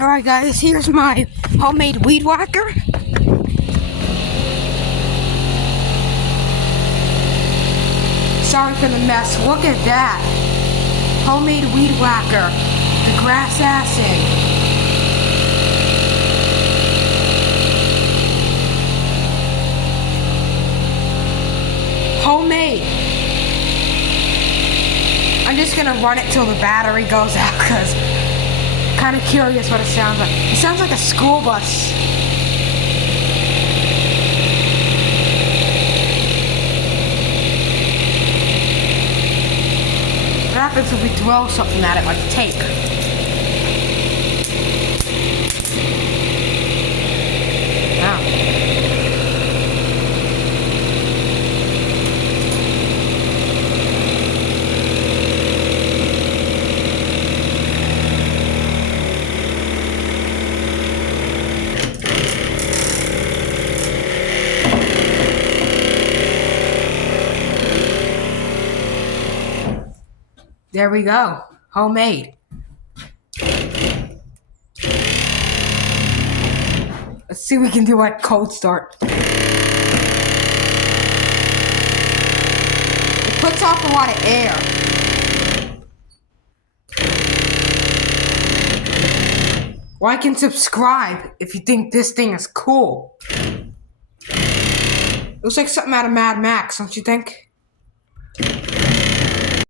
Alright guys, here's my homemade weed whacker. Sorry for the mess, look at that. Homemade weed whacker. The grass acid. Homemade. I'm just gonna run it till the battery goes out because kind of curious what it sounds like. It sounds like a school bus. What happens if we throw something at it like tape? Wow. There we go. Homemade. Let's see if we can do like cold start. It puts off a lot of air. Like and subscribe if you think this thing is cool. Looks like something out of Mad Max, don't you think?